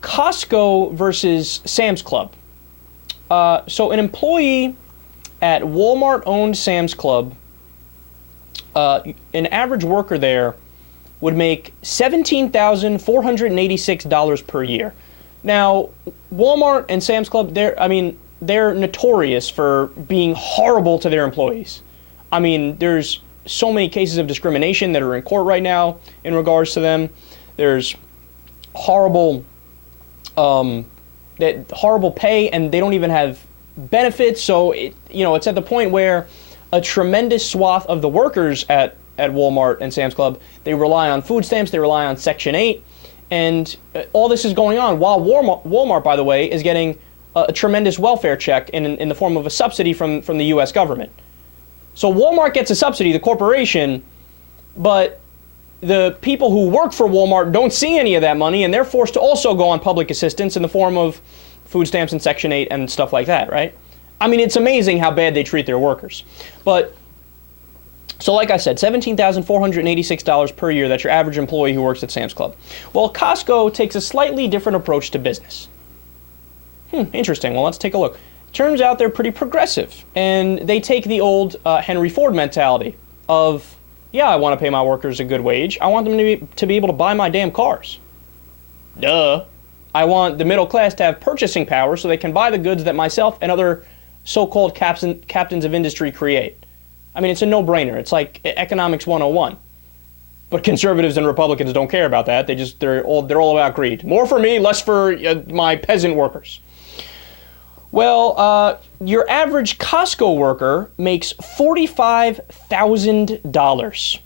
Costco versus Sam's Club. So an employee at Walmart-owned Sam's Club, an average worker there would make $17,486 per year. Now, Walmart and Sam's Club, they're notorious for being horrible to their employees. I mean, there's so many cases of discrimination that are in court right now in regards to them. There's horrible pay, and they don't even have benefits. So it's at the point where a tremendous swath of the workers at Walmart and Sam's Club, they rely on food stamps, they rely on Section 8, and all this is going on while Walmart, by the way, is getting a tremendous welfare check in the form of a subsidy from the U.S. government. So Walmart gets a subsidy, the corporation, but the people who work for Walmart don't see any of that money, and they're forced to also go on public assistance in the form of food stamps and Section 8 and stuff like that, right? I mean, it's amazing how bad they treat their workers. But, so like I said, $17,486 per year, that's your average employee who works at Sam's Club. Well, Costco takes a slightly different approach to business. Interesting. Well, let's take a look. Turns out they're pretty progressive, and they take the old Henry Ford mentality of, yeah, I want to pay my workers a good wage. I want them to be able to buy my damn cars. Duh. I want the middle class to have purchasing power so they can buy the goods that myself and other so-called captains of industry create. I mean, it's a no-brainer. It's like economics 101. But conservatives and Republicans don't care about that. They're all about greed. More for me, less for my peasant workers. Well, your average Costco worker makes $45,000.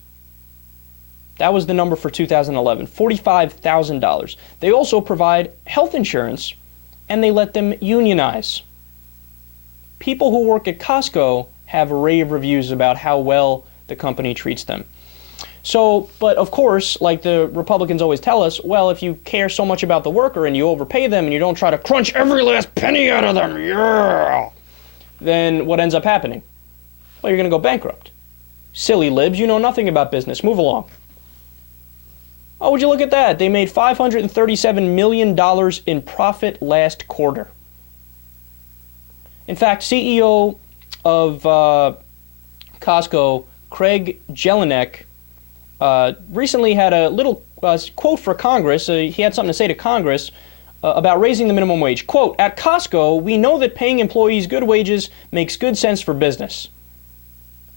That was the number for 2011, $45,000. They also provide health insurance, and they let them unionize. People who work at Costco have rave reviews about how well the company treats them. So, but of course, like the Republicans always tell us, well, if you care so much about the worker and you overpay them and you don't try to crunch every last penny out of them, yeah, then what ends up happening? Well, you're going to go bankrupt. Silly libs, you know nothing about business. Move along. Oh, would you look at that? They made $537 million in profit last quarter. In fact, CEO of Costco, Craig Jelinek, recently had a little quote for Congress. He had something to say to Congress about raising the minimum wage. Quote, "At Costco, we know that paying employees good wages makes good sense for business.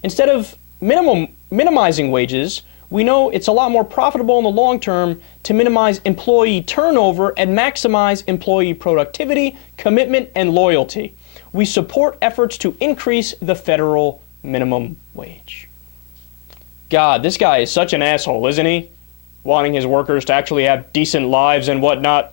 Instead of minimizing wages, we know it's a lot more profitable in the long term to minimize employee turnover and maximize employee productivity, commitment, and loyalty. We support efforts to increase the federal minimum wage." God, this guy is such an asshole, isn't he? Wanting his workers to actually have decent lives and whatnot.